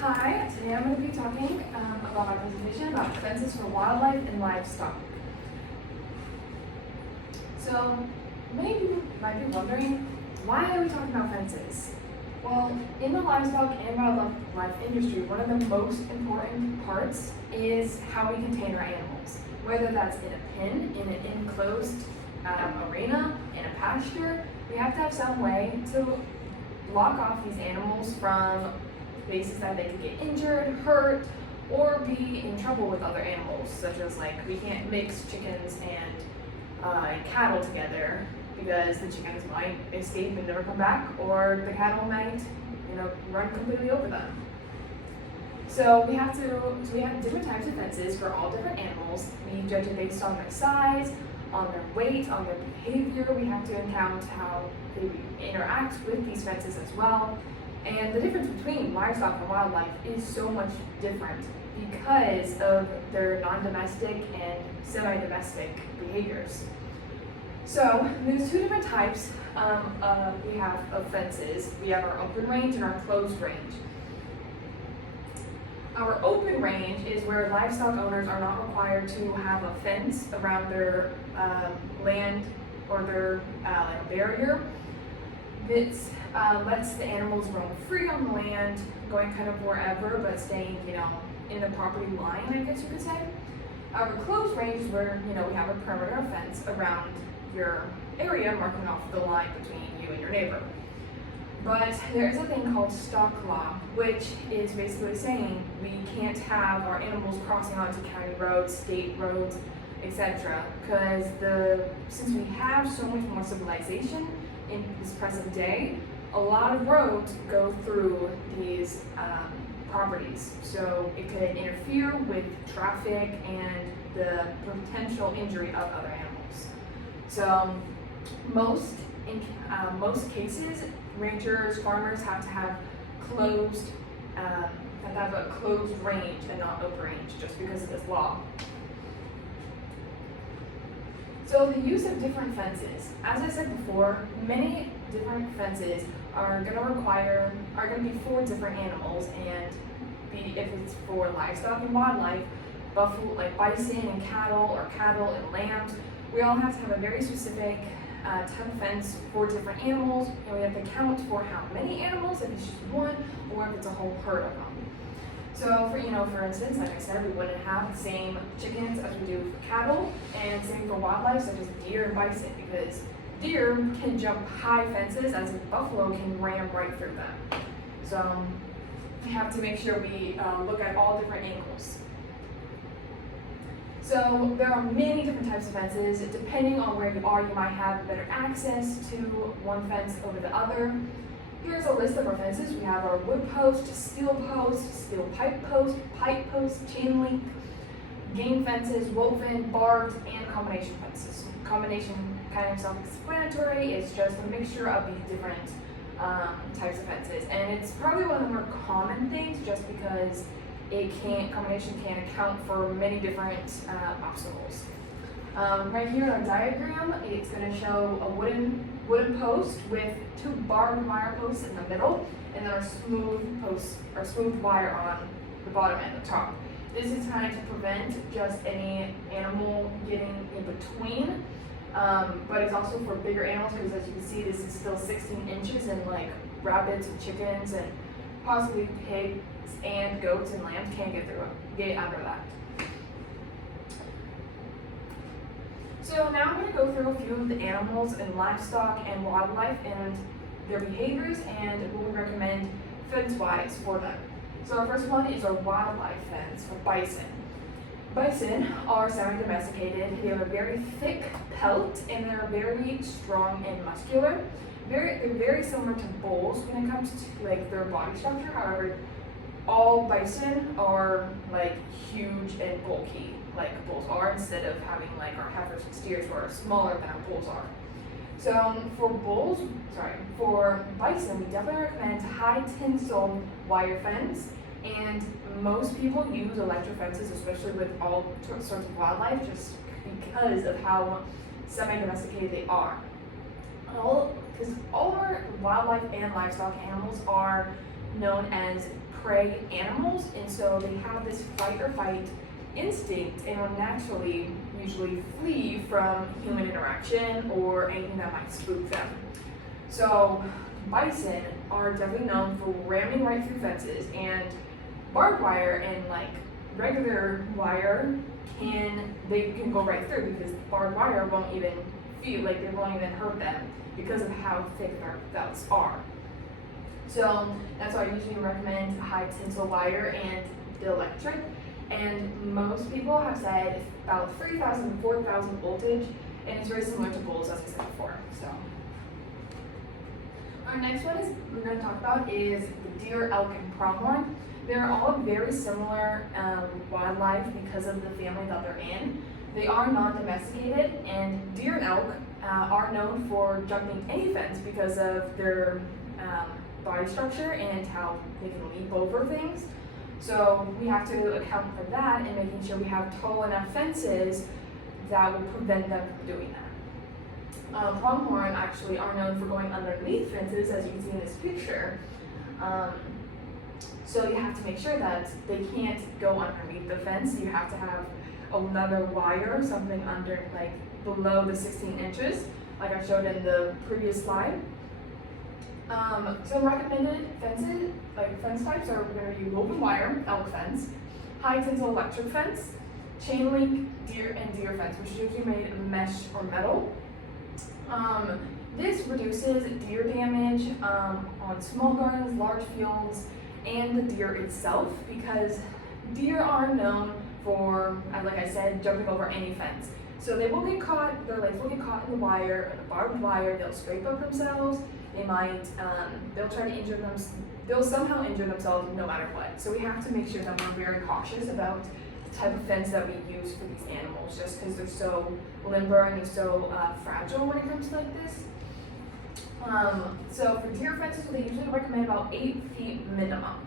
Hi, today I'm going to be talking about my presentation about fences for wildlife and livestock. So, many people might be wondering, why are we talking about fences? Well, in the livestock and wildlife industry, one of the most important parts is how we contain our animals. Whether that's in a pen, in an enclosed arena, in a pasture, we have to have some way to block off these animals from places that they could get injured, hurt, or be in trouble with other animals, such as we can't mix chickens and cattle together because the chickens might escape and never come back, or the cattle might, run completely over them. So we have different types of fences for all different animals. We judge it based on their size, on their weight, on their behavior. We have to account how they interact with these fences as well. And the difference between livestock and wildlife is so much different because of their non-domestic and semi-domestic behaviors. So there's two different types we have of fences. We have our open range and our closed range. Our open range is where livestock owners are not required to have a fence around their land or their barrier. This lets the animals roam free on the land, going kind of wherever, but staying, in the property line, I guess you could say. Our closed range is where, we have a perimeter fence around your area, marking off the line between you and your neighbor. But there's a thing called stock law, which is basically saying we can't have our animals crossing onto county roads, state roads, etc. Because since we have so much more civilization in this present day, a lot of roads go through these properties. So it could interfere with traffic and the potential injury of other animals. So in most cases, ranchers, farmers have to have a closed range and not open range just because of this law. So the use of different fences. As I said before, many different fences are going to be for different animals, and if it's for livestock and wildlife, buffalo, like bison and cattle, or cattle and lambs, we all have to have a very specific type of fence for different animals, and we have to count for how many animals, if it's just one, or if it's a whole herd of them. So for instance, like I said, we wouldn't have the same chickens as we do for cattle, and same for wildlife such as deer and bison, because deer can jump high fences as a buffalo can ram right through them. So we have to make sure we look at all different angles. So there are many different types of fences. Depending on where you are, you might have better access to one fence over the other. Here's a list of our fences. We have our wood post, steel pipe post, chain link, game fences, woven, barbed, and combination fences. Combination, kind of self-explanatory, it's just a mixture of these different types of fences. And it's probably one of the more common things just because combination can account for many different obstacles. Right here in our diagram, it's going to show a wooden post with two barbed wire posts in the middle, and then our smooth wire on the bottom and the top. This is kind of to prevent just any animal getting in between, but it's also for bigger animals because, as you can see, this is still 16 inches, and rabbits and chickens and possibly pigs and goats and lambs can't get under that. So now I'm going to go through a few of the animals and livestock and wildlife and their behaviors and what we recommend fence-wise for them. So our first one is our wildlife fence for bison. Bison are semi-domesticated. They have a very thick pelt and they're very strong and muscular. They're very similar to bulls when it comes to their body structure. However, all bison are huge and bulky like bulls are, instead of having our heifers and steers who are smaller than our bulls are. So for bison, we definitely recommend high tensile wire fence, and most people use electric fences, especially with all sorts of wildlife, just because of how semi-domesticated they are. Because all our wildlife and livestock animals are known as prey animals, and so they have this fight or fight instinct and will naturally usually flee from human interaction or anything that might spook them. So bison are definitely known for ramming right through fences, and barbed wire and like regular wire they can go right through because barbed wire won't even feel like they won't even hurt them because of how thick their felts are. So that's why I usually recommend high tensile wire and the electric. And most people have said about 3,000 to 4,000 voltage, and it's very similar to bulls, as I said before. So our next one we're going to talk about is the deer, elk, and pronghorn. They're all very similar wildlife because of the family that they're in. They are non-domesticated, and deer and elk are known for jumping any fence because of their body structure and how they can leap over things. So we have to account for that and making sure we have tall enough fences that will prevent them from doing that. Pronghorn actually are known for going underneath fences, as you can see in this picture. So you have to make sure that they can't go underneath the fence. You have to have another wire, something under, like below the 16 inches, like I showed in the previous slide. So recommended fences, like fence types, are going to be woven wire, elk fence, high tensile electric fence, chain link, deer fence, which is usually made of mesh or metal. This reduces deer damage on small gardens, large fields, and the deer itself, because deer are known for, like I said, jumping over any fence. So they will get caught, their legs will get caught in the wire, or the barbed wire, they'll scrape up themselves, they might, they'll try to injure them, they'll somehow injure themselves no matter what. So we have to make sure that we're very cautious about the type of fence that we use for these animals, just because they're so limber and they're so fragile when it comes to like this. So for deer fences, they usually recommend about 8 feet minimum.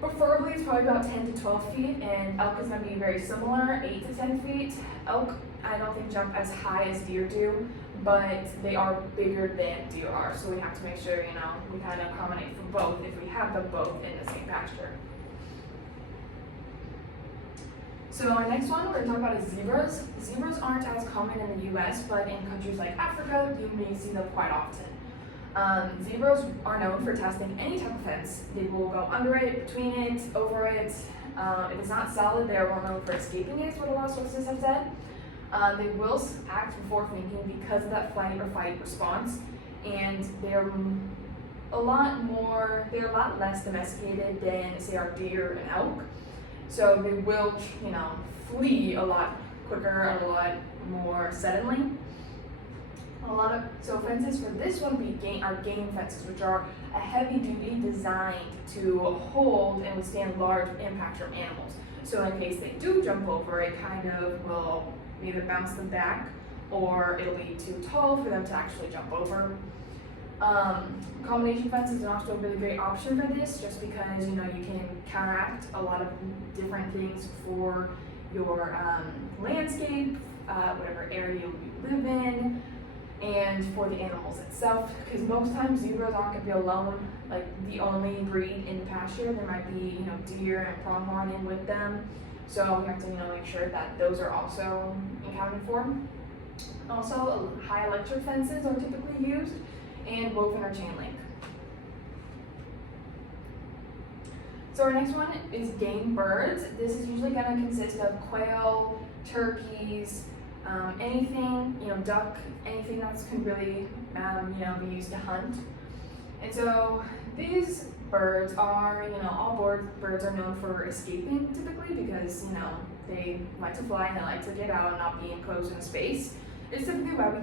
Preferably, it's probably about 10 to 12 feet, and elk is going to be very similar, 8 to 10 feet. Elk, I don't think jump as high as deer do, but they are bigger than deer are, so we have to make sure, we kind of accommodate for both if we have them both in the same pasture. So our next one we're going to talk about is zebras. Zebras aren't as common in the US, but in countries like Africa, you may see them quite often. Zebras are known for testing any type of fence. They will go under it, between it, over it. If it's not solid, they are well known for escaping it, is what a lot of sources have said. They will act before thinking because of that flight or fight response, and they're a lot less domesticated than, say, our deer and elk. So they will, flee a lot quicker and a lot more suddenly. So fences for this one would be our game fences, which are a heavy duty designed to hold and withstand large impacts from animals. So in case they do jump over, it kind of will either bounce them back or it'll be too tall for them to actually jump over. Combination fences are also a really great option for this, just because you can counteract a lot of different things for your landscape, whatever area you live in, and for the animals itself, because most times zebras aren't going to be alone, like the only breed in the pasture. There might be deer and pronghorn in with them, so we have to make sure that those are also accounted for. Also, high electric fences are typically used, and woven or chain link. So our next one is game birds. This is usually going to consist of quail, turkeys, anything, duck, anything that's can really, be used to hunt. And so these birds are, all birds are known for escaping typically because, they like to fly and they like to get out and not be enclosed in space. It's typically why we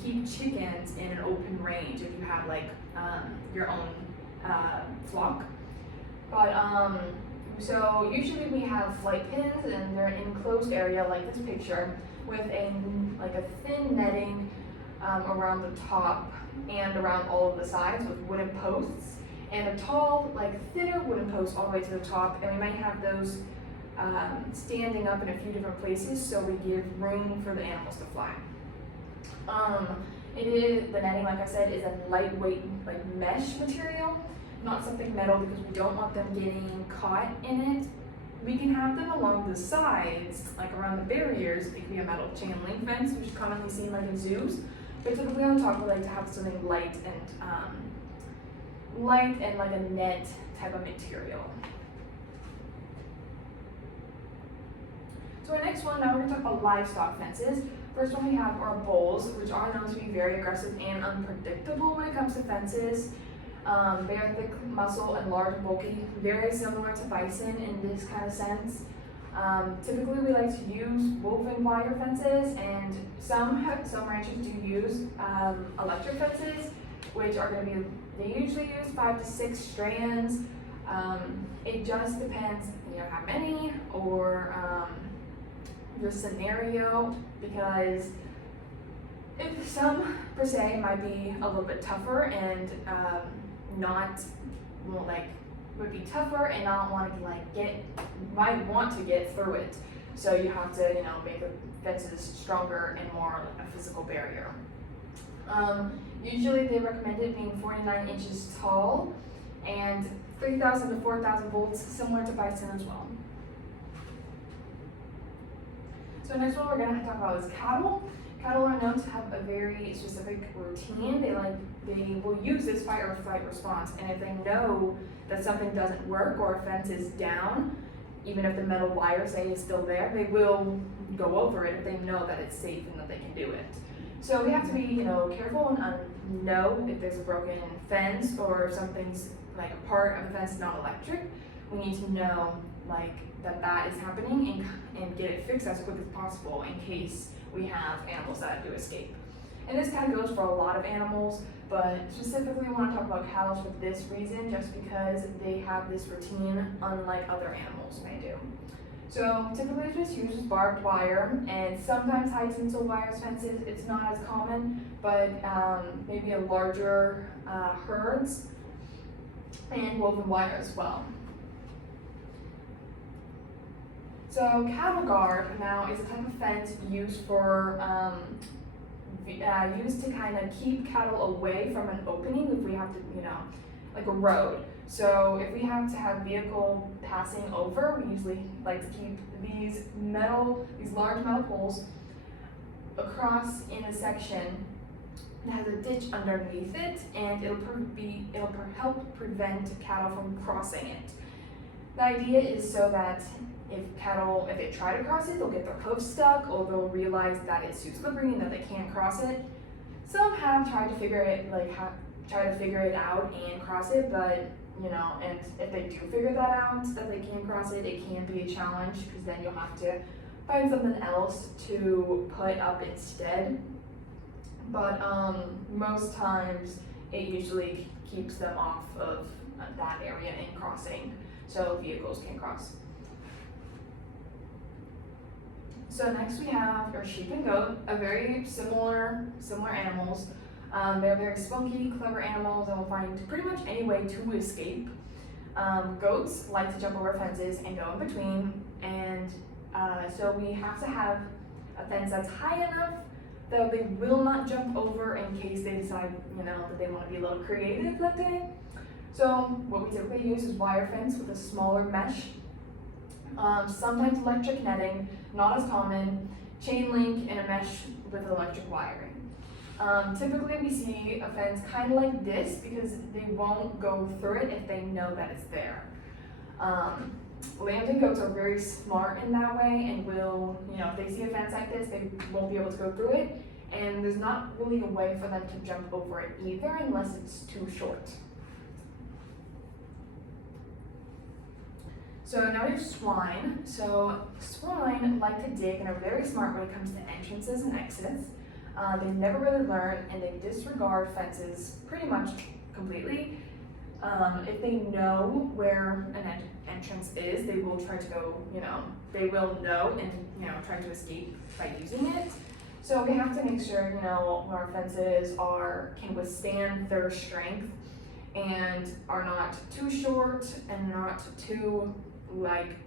keep chickens in an open range if you have your own flock. But so usually we have flight pins, and they're in an enclosed area like this picture with a thin netting around the top and around all of the sides with wooden posts, and a tall, thinner wooden post all the way to the top, and we might have those standing up in a few different places so we give room for the animals to fly. The netting, like I said, is a lightweight mesh material. not something metal because we don't want them getting caught in it. We can have them along the sides, like around the barriers. It could be a metal chain link fence, which is commonly seen like in zoos. But typically on top, we like to have something light and like a net type of material. So our next one, now we're going to talk about livestock fences. First one we have are bulls, which are known to be very aggressive and unpredictable when it comes to fences. They are thick muscle and large and bulky, very similar to bison in this kind of sense. Typically we like to use woven wire fences, and some ranchers do use electric fences, which are going to be, they usually use 5 to 6 strands. It just depends, how many or your scenario, because if some per se might be a little bit tougher and would be tougher and not want to might want to get through it. So you have to make the fences stronger and more like a physical barrier. Usually they recommend it being 49 inches tall and 3,000 to 4,000 volts, similar to bison as well. So next one we're going to talk about is cattle. Cattle are known to have a very specific routine. They will use this fight or flight response, and if they know that something doesn't work or a fence is down, even if the metal wire, say, is still there, they will go over it if they know that it's safe and that they can do it. So we have to be, careful and know if there's a broken fence or if something's like a part of the fence not electric. We need to know that is happening and get it fixed as quick as possible in case we have animals that do escape. And this kind of goes for a lot of animals, but specifically we want to talk about cattle for this reason, just because they have this routine unlike other animals may do. So typically it just uses barbed wire and sometimes high tensile wire fences. It's not as common, but maybe a larger herds and woven wire as well. So cattle guard now is a type of fence used for used to kind of keep cattle away from an opening if we have to, like a road. So if we have to have vehicle passing over, we usually like to keep these large metal poles across in a section that has a ditch underneath it, and it'll help prevent cattle from crossing it. The idea is so that if they try to cross it, they'll get their hooves stuck, or they'll realize that it's too slippery and that they can't cross it. Some have tried to figure it out and cross it, but and if they do figure that out, that they can cross it, it can be a challenge, because then you'll have to find something else to put up instead. But most times it usually keeps them off of that area in crossing, so vehicles can cross. So next we have our sheep and goat, a very similar animals. They're very spunky, clever animals, and will find pretty much any way to escape. Goats like to jump over fences and go in between, and so we have to have a fence that's high enough that they will not jump over in case they decide, that they want to be a little creative that day. So what we typically use is wire fence with a smaller mesh. Sometimes electric netting, not as common, chain link, and a mesh with electric wiring. Typically we see a fence kind of like this because they won't go through it if they know that it's there. Lambs and goats are very smart in that way and will, if they see a fence like this, they won't be able to go through it, and there's not really a way for them to jump over it either unless it's too short. So now we have swine. So swine like to dig and are very smart when it comes to entrances and exits. They never really learn, and they disregard fences pretty much completely. If they know where an entrance is, they will try to go, they will know and, try to escape by using it. So we have to make sure, our fences can withstand their strength and are not too short and not too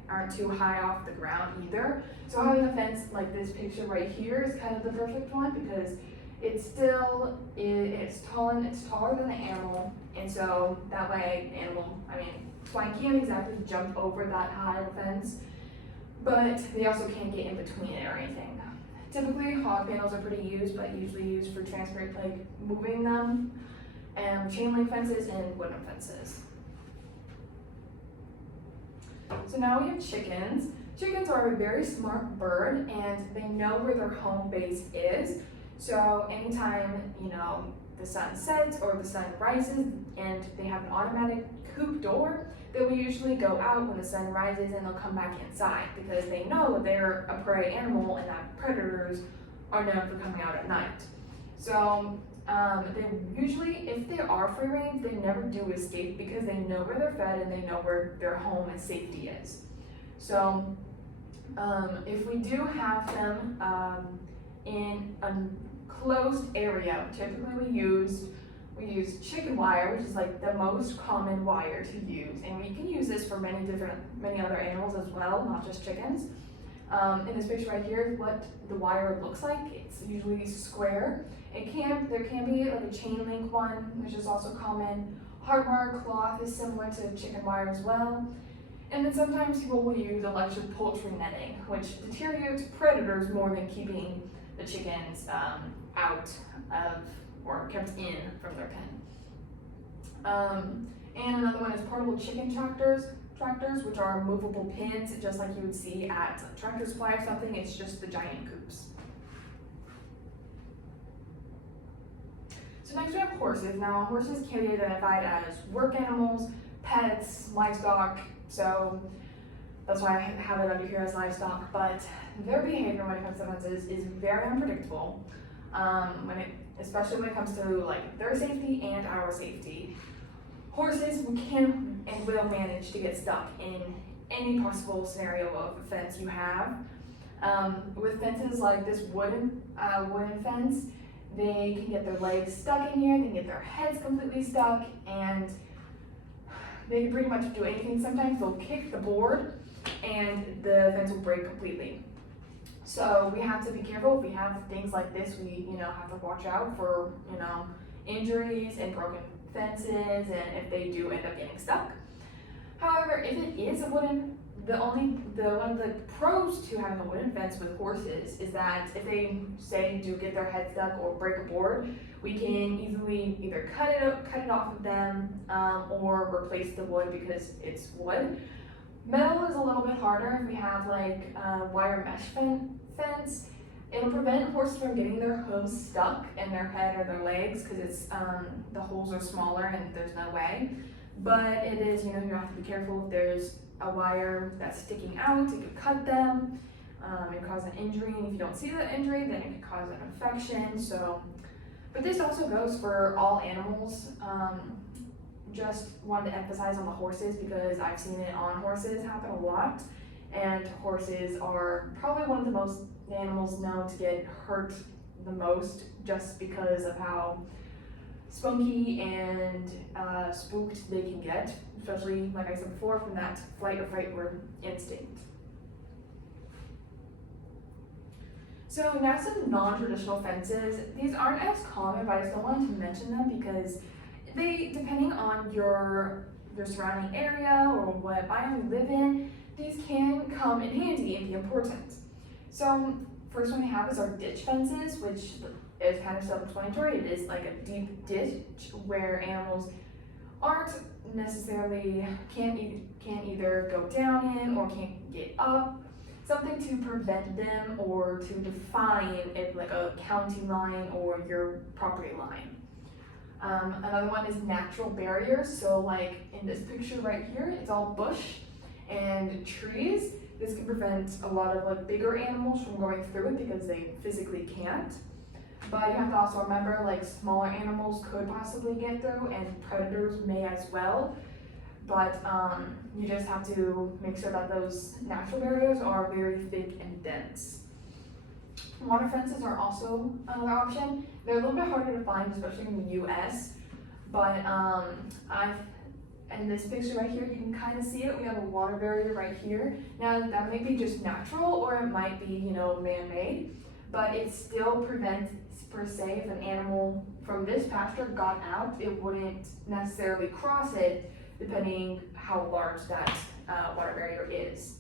aren't too high off the ground either. So having a fence like this picture right here is kind of the perfect one, because it's taller than the animal, and so that way so I can't exactly jump over that high of a fence, but they also can't get in between it or anything. Typically, hog panels are pretty used, but usually used for transport, like moving them, and chain link fences and wooden fences. So now we have chickens. Chickens are a very smart bird, and they know where their home base is. So anytime, the sun sets or the sun rises and they have an automatic coop door, they will usually go out when the sun rises and they'll come back inside because they know that they're a prey animal and that predators are known for coming out at night. So they usually, if they are free range, they never do escape because they know where they're fed and they know where their home and safety is. So if we do have them in a closed area, typically we use chicken wire, which is like the most common wire to use, and we can use this for many other animals as well, not just chickens. In this picture right here, what the wire looks like, it's usually square. There can be like a chain link one, which is also common. Hard wire cloth is similar to chicken wire as well. And then sometimes people will use electric poultry netting, which deteriorates predators more than keeping the chickens out of or kept in from their pen. And another one is portable chicken tractors, which are movable pins, just like you would see at Tractor Supply or something. It's just the giant coops. So next we have horses. Now horses can be identified as work animals, pets, livestock, so that's why I have it under here as livestock, but their behavior when it comes to fences is very unpredictable, especially when it comes to like their safety and our safety. Horses can and will manage to get stuck in any possible scenario of a fence you have. With fences like this wooden fence, they can get their legs stuck in here, they can get their heads completely stuck, and they can pretty much do anything. Sometimes they'll kick the board and the fence will break completely. So we have to be careful. If we have things like this, we have to watch out for injuries and broken fences, and if they do end up getting stuck. However, if it is a wooden, one of the pros to having a wooden fence with horses is that if they do get their head stuck or break a board, we can easily either cut it off of them or replace the wood because it's wood. Metal is a little bit harder. If we have like a wire mesh fence, it'll prevent horses from getting their hooves stuck in their head or their legs because it's the holes are smaller and there's no way. But it is, you have to be careful if there's a wire that's sticking out, it could cut them and cause an injury. And if you don't see the injury, then it can cause an infection. But this also goes for all animals. Just wanted to emphasize on the horses because I've seen it on horses happen a lot, and horses are probably one of the animals known to get hurt the most just because of how spunky and spooked they can get, especially, like I said before, from that flight or fight instinct. So now some non-traditional fences. These aren't as common, but I still wanted to mention them because they, depending on your surrounding area or what biome you live in, these can come in handy and be important. So first one we have is our ditch fences, which is kind of self-explanatory. It is like a deep ditch where animals aren't necessarily, can't either go down in or can't get up. Something to prevent them or to define it, like a county line or your property line. Another one is natural barriers. So like in this picture right here, it's all bush and trees. This can prevent a lot of like bigger animals from going through it because they physically can't. But you have to also remember like smaller animals could possibly get through and predators may as well. But you just have to make sure that those natural barriers are very thick and dense. Water fences are also another option. They're a little bit harder to find, especially in the US. But in this picture right here, you can kind of see it. We have a water barrier right here. Now that may be just natural or it might be, man-made. but it still prevents, per se, if an animal from this pasture got out, it wouldn't necessarily cross it, depending how large that water barrier is.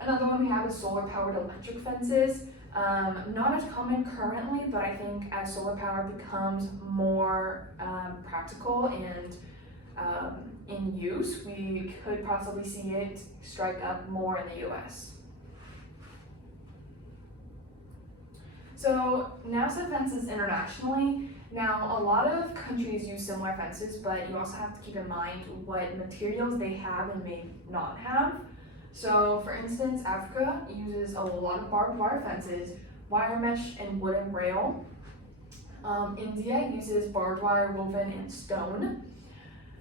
Another one we have is solar-powered electric fences. Not as common currently, but I think as solar power becomes more practical and in use, we could possibly see it strike up more in the US. So now some fences internationally. Now a lot of countries use similar fences, but you also have to keep in mind what materials they have and may not have. So for instance, Africa uses a lot of barbed wire fences, wire mesh and wooden rail. India uses barbed wire, woven, and stone.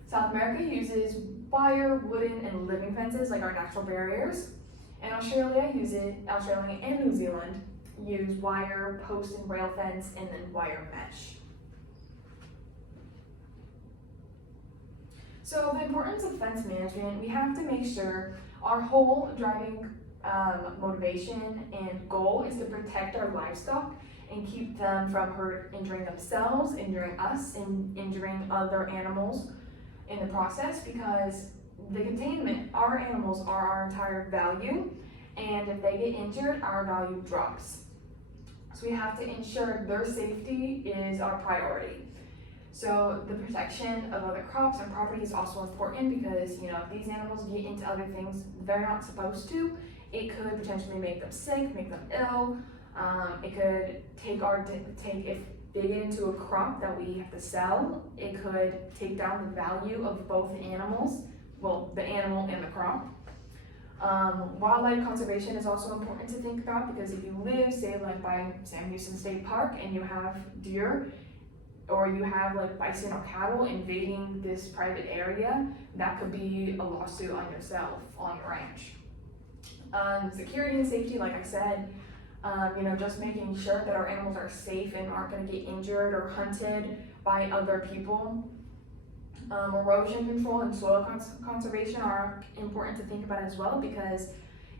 South America uses wire, wooden, and living fences like our natural barriers. And Australia and New Zealand use wire, post and rail fence, and then wire mesh. So the importance of fence management, we have to make sure our whole driving motivation and goal is to protect our livestock and keep them from injuring themselves, injuring us, and injuring other animals in the process, because the containment, our animals are our entire value, and if they get injured, our value drops. So we have to ensure their safety is our priority. So the protection of other crops and property is also important, because if these animals get into other things they're not supposed to, it could potentially make them sick, make them ill. It could if they get into a crop that we have to sell, it could take down the value of both the animals, well, the animal and the crop. Wildlife conservation is also important to think about, because if you live, say like by Sam Houston State Park, and you have deer, or you have like bison or cattle invading this private area, that could be a lawsuit on yourself, on your ranch. Security and safety, like I said, just making sure that our animals are safe and aren't going to get injured or hunted by other people. Erosion control and soil conservation are important to think about as well, because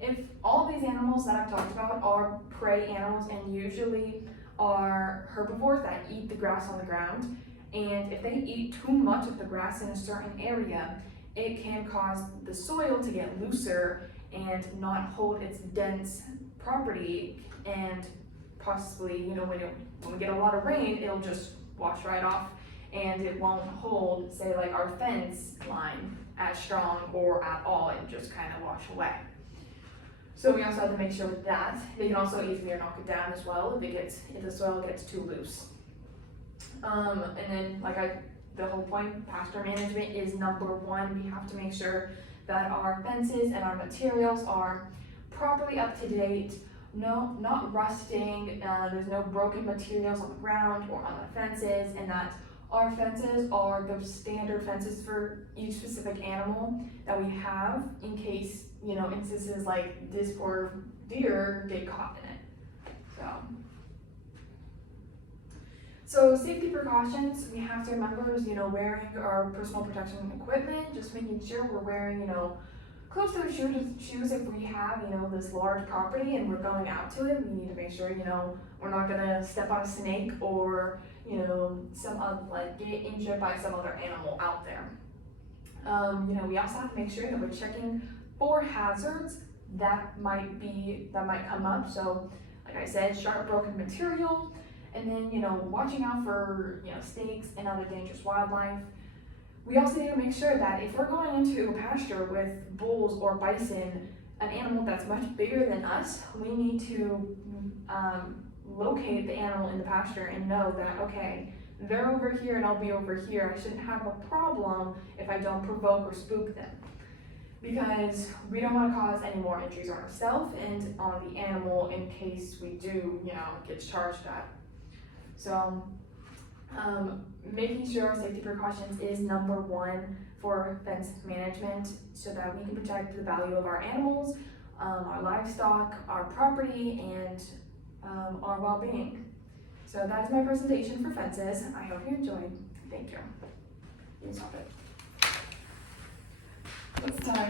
if all of these animals that I've talked about are prey animals and usually are herbivores that eat the grass on the ground, and if they eat too much of the grass in a certain area, it can cause the soil to get looser and not hold its dense property, and possibly, when we get a lot of rain, it'll just wash right off, and it won't hold, say, like our fence line as strong or at all, and just kind of wash away. So we also have to make sure with that. They can also easily knock it down as well if the soil gets too loose. And then, the whole point, pasture management is number one. We have to make sure that our fences and our materials are properly up to date, not rusting, there's no broken materials on the ground or on the fences, and that our fences are the standard fences for each specific animal that we have, in case, instances like this poor deer get caught in it. So safety precautions, we have to remember is, wearing our personal protection equipment, just making sure we're wearing, closed-toe shoes if we have, this large property and we're going out to it. We need to make sure, we're not gonna step on a snake or, get injured by some other animal out there. We also have to make sure that we're checking for hazards that might come up. So, like I said, sharp, broken material, and then, watching out for, snakes and other dangerous wildlife. We also need to make sure that if we're going into a pasture with bulls or bison, an animal that's much bigger than us, we need to locate the animal in the pasture and know that, okay, they're over here and I'll be over here. I shouldn't have a problem if I don't provoke or spook them, because we don't want to cause any more injuries on ourselves and on the animal in case we do, get charged at. So, making sure safety precautions is number one for fence management, so that we can protect the value of our animals, our livestock, our property, and our well-being. So that is my presentation for fences. I hope you enjoyed. Thank you. You can stop it. It's time.